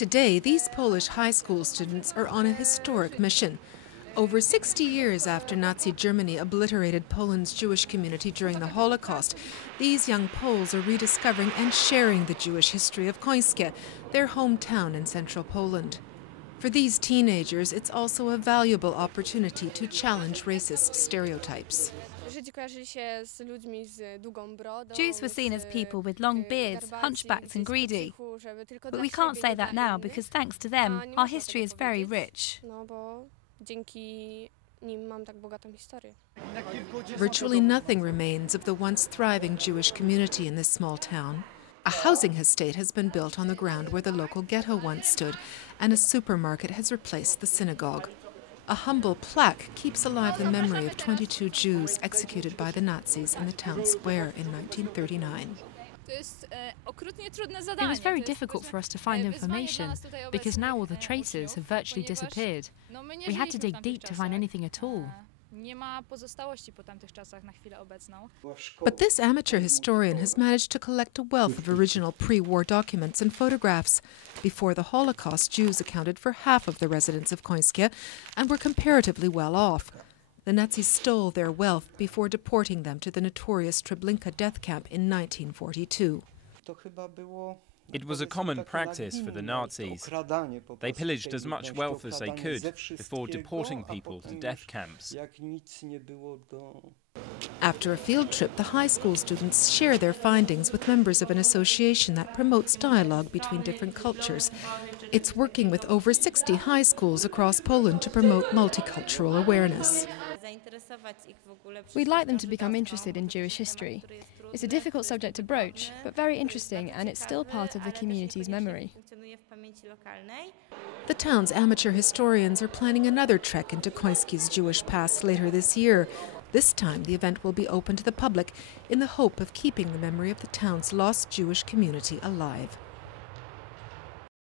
Today, these Polish high school students are on a historic mission. Over 60 years after Nazi Germany obliterated Poland's Jewish community during the Holocaust, these young Poles are rediscovering and sharing the Jewish history of Konskie, their hometown in central Poland. For these teenagers, it's also a valuable opportunity to challenge racist stereotypes. Jews were seen as people with long beards, hunchbacks and greedy. But we can't say that now because thanks to them, our history is very rich. Virtually nothing remains of the once thriving Jewish community in this small town. A housing estate has been built on the ground where the local ghetto once stood, and a supermarket has replaced the synagogue. A humble plaque keeps alive the memory of 22 Jews executed by the Nazis in the town square in 1939. It was very difficult for us to find information because now all the traces have virtually disappeared. We had to dig deep to find anything at all. But this amateur historian has managed to collect a wealth of original pre-war documents and photographs. Before the Holocaust, Jews accounted for half of the residents of Konskie and were comparatively well off. The Nazis stole their wealth before deporting them to the notorious Treblinka death camp in 1942. It was a common practice for the Nazis. They pillaged as much wealth as they could before deporting people to death camps. After a field trip, the high school students share their findings with members of an association that promotes dialogue between different cultures. It's working with over 60 high schools across Poland to promote multicultural awareness. We'd like them to become interested in Jewish history. It's a difficult subject to broach, but very interesting, and it's still part of the community's memory. The town's amateur historians are planning another trek into Konskie's Jewish past later this year. This time, the event will be open to the public in the hope of keeping the memory of the town's lost Jewish community alive.